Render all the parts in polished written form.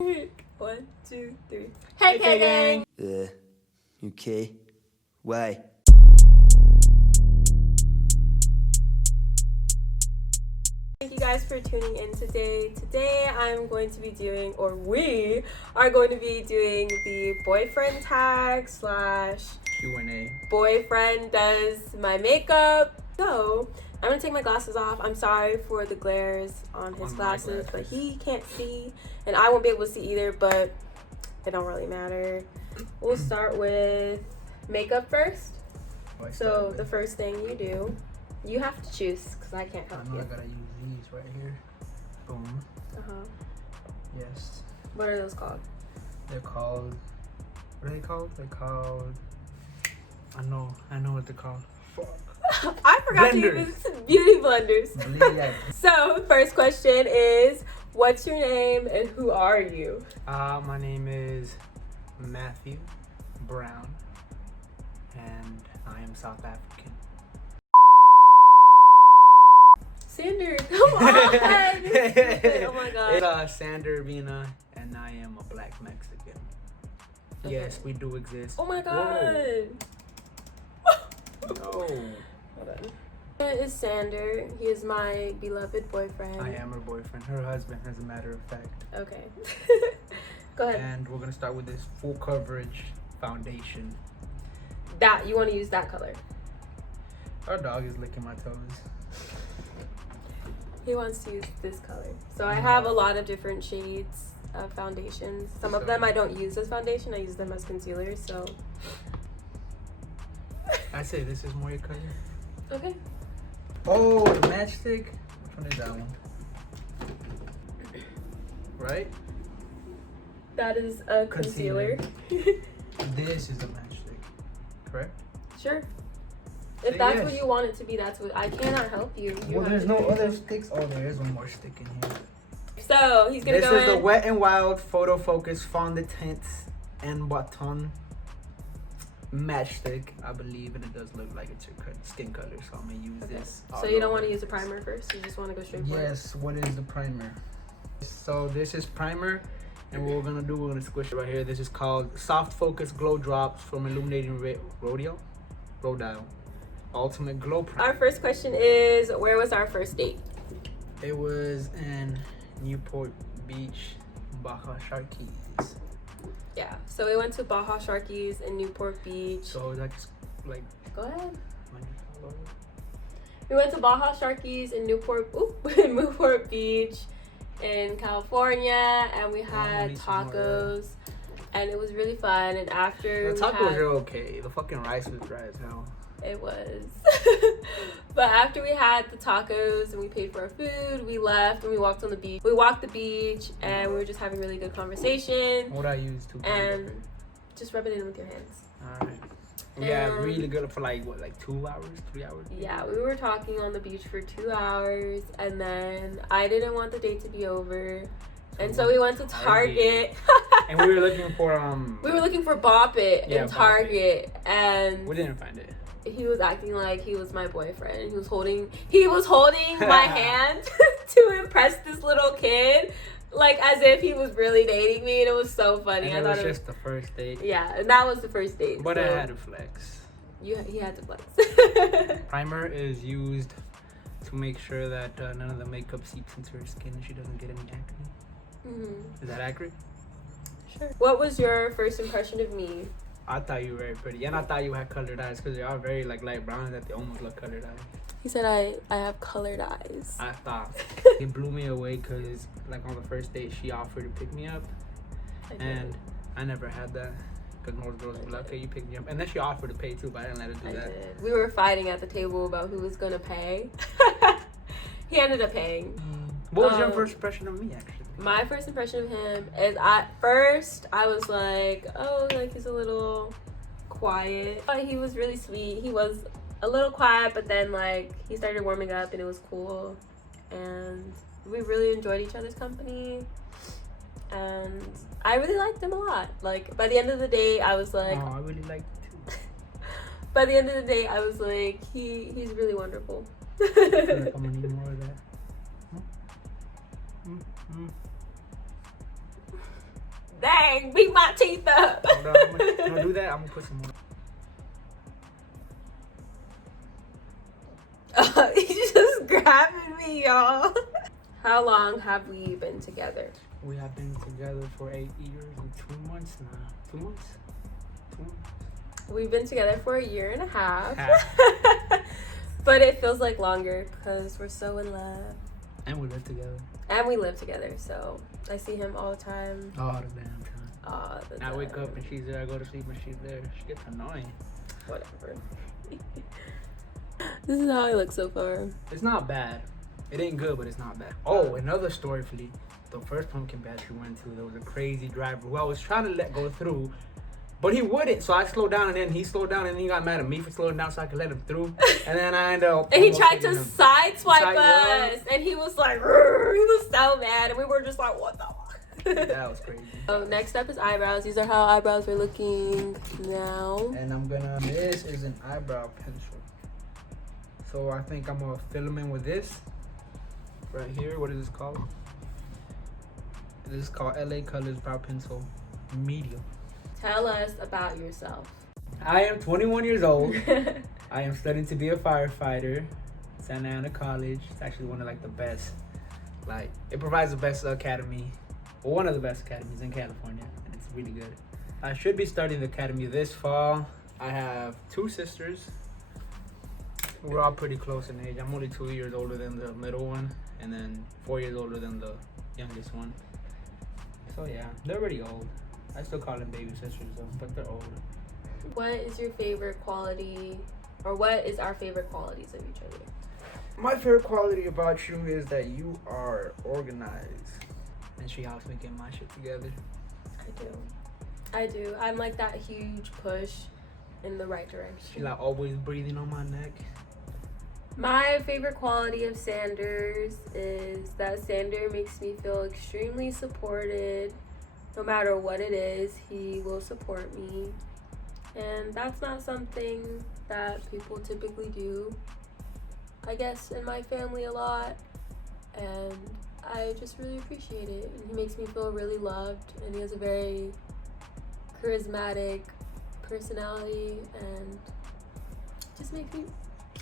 1, 2, 3. Hey, K gang! Okay. Why? Thank you guys for tuning in today. Today I'm going to be doing, or we are going to be doing the boyfriend tag / Q&A. boyfriend does my makeup. So I'm gonna take my glasses off. I'm sorry for the glares on his glasses, but he can't see and I won't be able to see either, but it don't really matter. We'll start with makeup first. So the first thing you do, you have to choose because I can't help you. I gotta use these right here. Boom. Yes. What are those called? They're called. What are they called? They're called. I know what they're called. Fuck. I forgot to Blenders. use beauty blenders. So first question is, what's your name and who are you? My name is Matthew Brown, and I am South African. Sander, come on! Oh my god. It's Sander Vina, and I am a black Mexican. Okay. Yes, we do exist. Oh my god. No. Hold on. It is Sander. He is my beloved boyfriend. I am her boyfriend, her husband, as a matter of fact. Okay. Go ahead. And we're gonna start with this full coverage foundation. That, you want to use that color. Our dog is licking my toes. He wants to use this color. So I have a lot of different shades of foundations. Some of them I don't use as foundation. I use them as concealer. So I say this is more your color. okay. Oh, the matchstick. Which one is that one? Right? That is a concealer. This is a matchstick. Correct? Sure. If Say that's yes. what you want it to be, that's what. I cannot help you. Well, there's no other sticks. Oh, there is one more stick in here. So he's gonna This go is in. the Wet n Wild Photo Focus Fondant and Baton matchstick, I believe, and it does look like it's your skin color, so I'm gonna use this. So you don't want to use a primer first? You just want to go straight for it? Yes. What is the primer? So this is primer, and what we're gonna do, we're gonna squish it right here. This is called Soft Focus Glow Drops from Illuminating Rodile Ultimate Glow Primer. Our first question is, where was our first date? It was in Newport Beach, Baja Sharkies. Yeah. So we went to Baja Sharkies in Newport Beach. So that's like. Go ahead. We went to Baja Sharkies in Newport Beach in California, and we had tacos, and it was really fun. And after The tacos are okay. The fucking rice was dry as hell. it was. But after we had the tacos and we paid for our food, we left and we walked on the beach. We walked the beach and we were just having really good conversation. What I use to. And just rub it in with your hands. Alright. Yeah, really good for like 2 hours, 3 hours? Yeah, we were talking on the beach for 2 hours, and then I didn't want the date to be over, and so we went to Target. And we were looking for We were looking for Bop It in Target, and we didn't find it. he was acting like he was my boyfriend. He was holding my hand to impress this little kid, like as if he was really dating me, and it was so funny. And it was just the first date. Yeah, and that was the first date. But so I had to flex. he had to flex. Primer is used to make sure that none of the makeup seeps into her skin and she doesn't get any acne. Mm-hmm. Is that accurate? Sure. What was your first impression of me? I thought you were very pretty, and I thought you had colored eyes because they are very light brown that they almost look colored eyes. He said I have colored eyes. I thought it blew me away because on the first date she offered to pick me up, and I never had that because most girls be like, okay, you pick me up, and then she offered to pay too, but I didn't let her do that. Did. We were fighting at the table about who was gonna pay. He ended up paying. What was your first impression of me, actually? My first impression of him is, at first I was like, oh, like he's a little quiet, but he was really sweet. He was a little quiet, but then like he started warming up and it was cool, and we really enjoyed each other's company, and I really liked him a lot. Like by the end of the day I was like, oh, I really liked it too. By the end of the day I was like, he's really wonderful. I feel like I'm gonna need more of that. Dang, beat my teeth up. Hold on, I'm gonna do that. I'm gonna put some more. He's just grabbing me, y'all. How long have we been together? We have been together for 8 years and 2 months now. 2 months? 2 months. We've been together for 1.5 years. But it feels like longer because we're so in love. And we live together. And we live together, so I see him all the time. All the damn time. All the time. I wake up and she's there. I go to sleep and she's there. She gets annoying. Whatever. This is how I look so far. It's not bad. It ain't good, but it's not bad. Oh, another story for you. The first pumpkin patch we went to, there was a crazy driver who I was trying to let go through, but he wouldn't. So I slowed down, and then he slowed down, and then he got mad at me for slowing down so I could let him through. And then I ended up. And he tried to sideswipe Side- us, and he was like, "Rrr." He was so mad, and we were just like, "What the fuck?" That was crazy. So next up is eyebrows. These are how eyebrows are looking now. And this is an eyebrow pencil. So I think I'm gonna fill them in with this right here. What is this called? This is called LA Colors Brow Pencil Medium. Tell us about yourself. I am 21 years old. I am studying to be a firefighter. Santa Ana College. It's actually one of like the best. Like it provides the best academy, or one of the best academies in California, and it's really good. I should be starting the academy this fall. I have 2 sisters. We're all pretty close in age. I'm only 2 years older than the middle one, and then 4 years older than the youngest one. So yeah, they're already old. I still call them baby sisters though, but they're old. What is your favorite quality, or what is our favorite qualities of each other? My favorite quality about you is that you are organized, and she helps me get my shit together. I do. I'm like that huge push in the right direction. She like always breathing on my neck. My favorite quality of Sanders is that Sander makes me feel extremely supported. No matter what it is, he will support me. And that's not something that people typically do. I guess in my family a lot. And I just really appreciate it. And he makes me feel really loved. And he has a very charismatic personality. And just makes me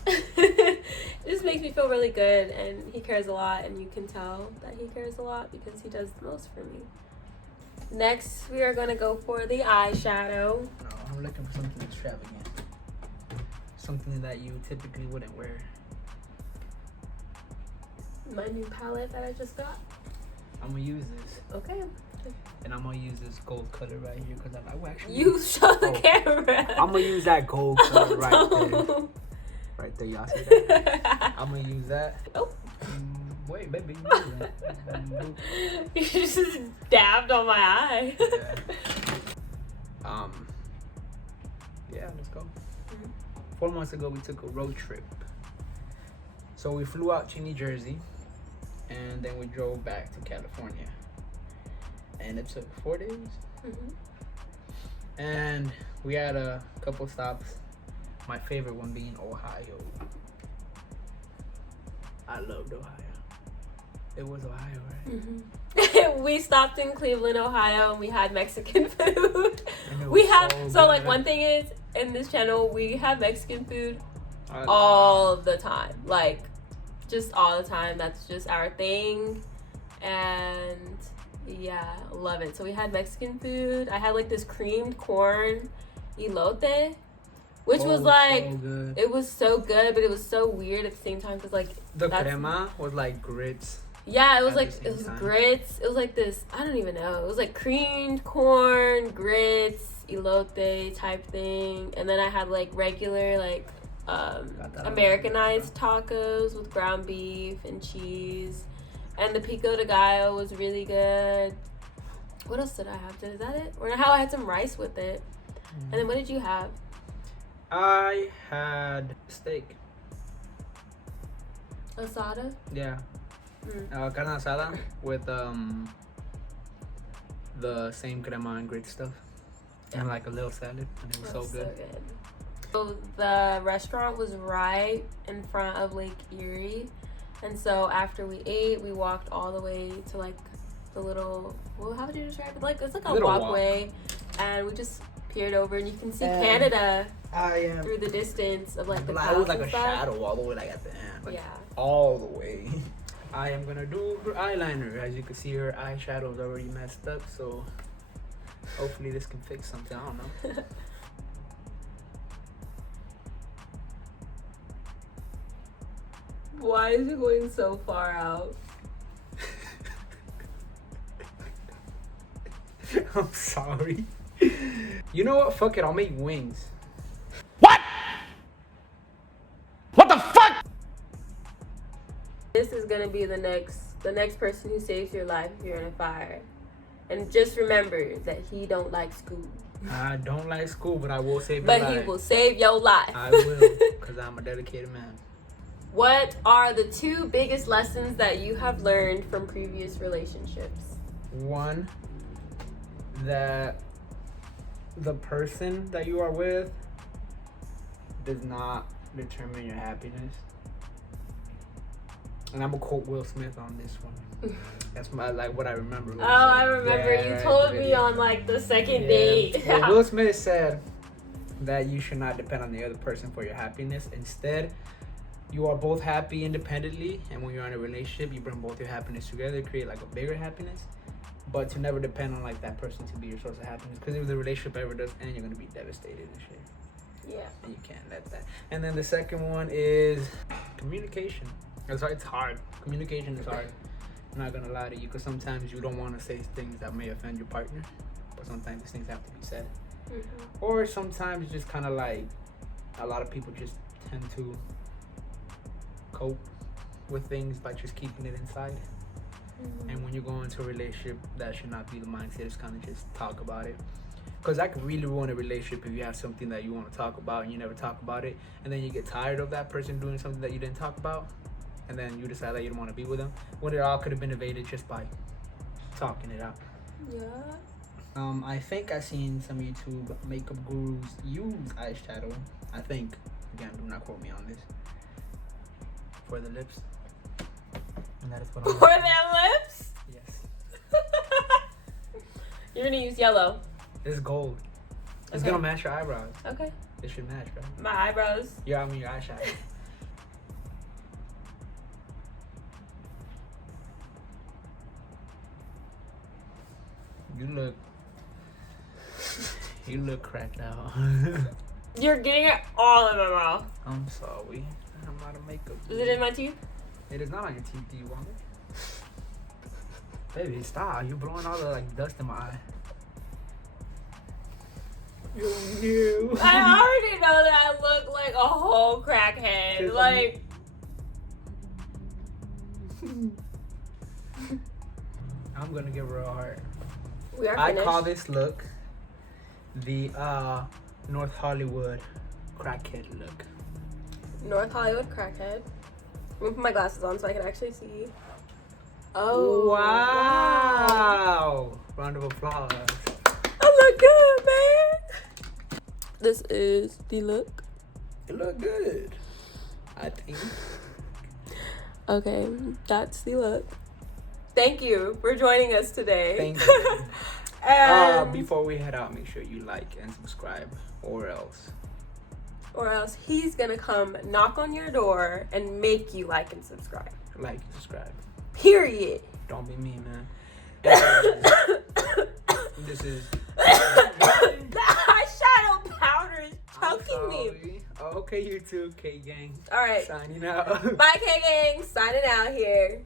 it just makes me feel really good, and he cares a lot, and you can tell that he cares a lot because he does the most for me. Next, we are going to go for the eyeshadow. No, I'm looking for something extravagant. Something that you typically wouldn't wear. My new palette that I just got. I'm gonna use this. Okay. And I'm gonna use this gold color right here because I like actually. You show the camera. I'm gonna use that gold color right there. Right there, y'all see that? I'm gonna use that. Oh. Wait, baby. You just dabbed on my eye. Yeah, let's go. 4 months ago, we took a road trip. So we flew out to New Jersey, and then we drove back to California. And it took 4 days. And we had a couple stops. My favorite one being Ohio. I loved Ohio. It was Ohio, right? We stopped in Cleveland, Ohio, and we had Mexican food. One thing is, in this channel, we have Mexican food all the time. Like, just all the time. That's just our thing. And yeah, love it. So we had Mexican food. I had like this creamed corn elote, which was like, so it was so good, but it was so weird at the same time because like the crema was like grits. Yeah, it was like, it was grits. It was like this, I don't even know. It was like creamed corn, grits, elote type thing. And then I had like regular, like Americanized tacos with ground beef and cheese. And the pico de gallo was really good. What else did I have? Is that it? Or how I had some rice with it. And then what did you have? I had steak. Asada? Yeah. Carne asada with the same crema and grit stuff. And like a little salad. And it was so good. So the restaurant was right in front of Lake Erie. And so after we ate, we walked all the way to like the little, well, how would you describe it? Like, it's like a Little walkway, and we just peered over, and you can see Canada through the distance of like the clouds. It was like and a stuff. shadow all the way like at the end. Like, Yeah. all the way. I am gonna do her eyeliner. As you can see, her eyeshadow is already messed up, so hopefully this can fix something. I don't know. Why is it going so far out? I'm sorry. You know what? Fuck it. I'll make wings. What? What the fuck? This is gonna be the next person who saves your life if you're in a fire. And just remember that he don't like school. I don't like school, but I will save your But life. he will save your life. I will, because I'm a dedicated man. What are the 2 biggest lessons that you have learned from previous relationships? One, that the person that you are with does not determine your happiness. And I'm gonna quote Will Smith on this one. That's what I remember. Oh, I remember you told me on like the second date. Well, Will Smith said that you should not depend on the other person for your happiness. Instead, you are both happy independently, and when you're in a relationship, you bring both your happiness together, create like a bigger happiness. But to never depend on like that person to be your source of happiness, because if the relationship ever does end, you're gonna be devastated and shit. Yeah. And you can't let that. And then the second one is communication. It's hard. Communication is hard. I'm not gonna lie to you, because sometimes you don't want to say things that may offend your partner, but sometimes these things have to be said. Mm-hmm. Or sometimes just kind of like a lot of people just tend to cope with things by just keeping it inside. Mm-hmm. And when you go into a relationship, that should not be the mindset. It's kind of just talk about it, because that could really ruin a relationship if you have something that you want to talk about and you never talk about it, and then you get tired of that person doing something that you didn't talk about, and then you decide that you don't want to be with them, when it all could have been evaded just by talking it out. Yeah. I think I've seen some YouTube makeup gurus use eyeshadow. I think, again, do not quote me on this, for the lips. And that is what I'm For their lips? Yes. You're gonna use yellow. It's gold. It's Okay. gonna match your eyebrows. Okay. It should match, right? My eyebrows. Yeah, I mean your eyeshadow. You look cracked out. You're getting it all in my mouth. I'm sorry. I'm not a makeup. Is it in my teeth? It is not on your teeth. Do you want it? Baby, stop. You're blowing all the like dust in my eye. You. I already know that I look like a whole crackhead. Like, I'm gonna give her a heart. we are I finished. call this look the North Hollywood crackhead look. North Hollywood crackhead. I'm gonna put my glasses on so I can actually see. Oh. Wow! Round of applause. I look good, man. This is the look. You look good, I think. Okay, that's the look. Thank you for joining us today. Thank you. And Before we head out, make sure you like and subscribe, or else he's gonna come knock on your door and make you like and subscribe. like and subscribe. Period. Don't be mean, man. This is. The eyeshadow powder is choking me. Okay, you too, K Gang. All right. Signing out. Bye, K Gang. Signing out here.